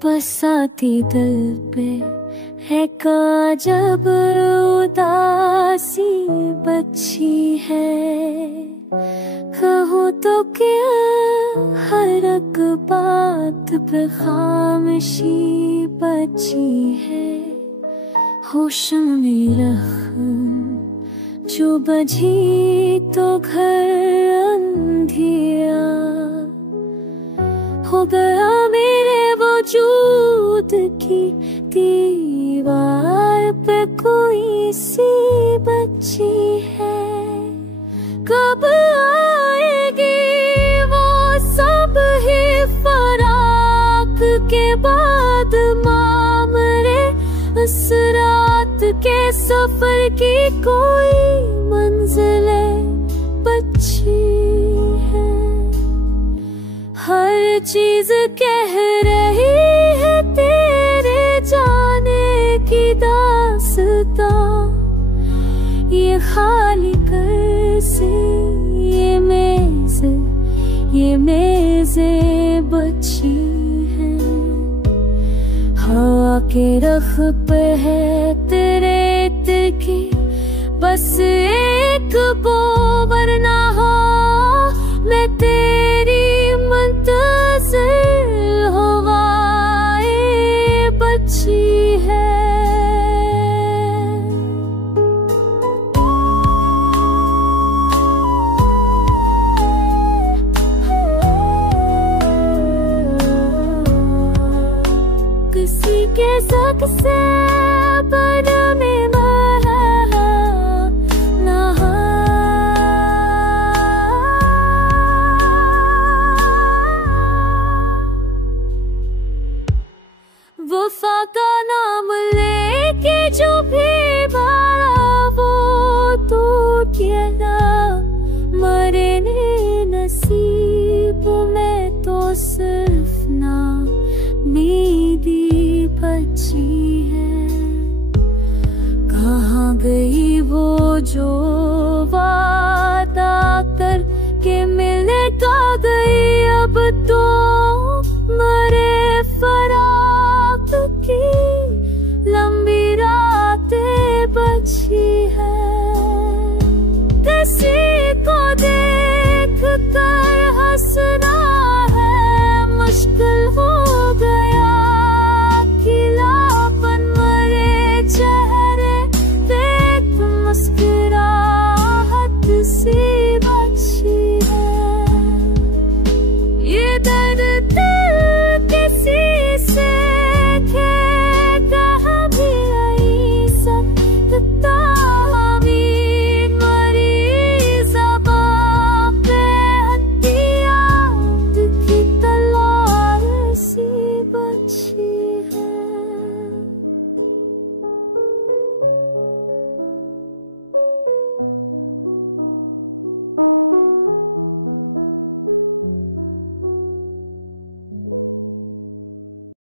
बसाती दिल पे है का जब उदासी बची है, कहूँ तो क्या हर एक बात पे खामोशी बची है। होश में रख जो बजी तो घर अंधिया हो गया मेरे वजूद की दीवार पे कोई सी बच्ची है। कब आएगी वो सब ही फराक के बाद मामरे, उस रात के सफर की कोई मंजिले बच्ची है। हर चीज कह रही है तेरे जाने की दास्तां, ये खाली कर से ये मेज़े बची है। हवा के रख पे है तेरे इत्र की बस एक बो, वरना हो मैं तेरी मुंतज़िर हवाएं बची है। किसी के शक से बन में वफा का नाम लेके जो भी मारा वो टूट गया। मरने नसीब में तो सिर्फ नामीदी बची है। कहाँ गई वो जो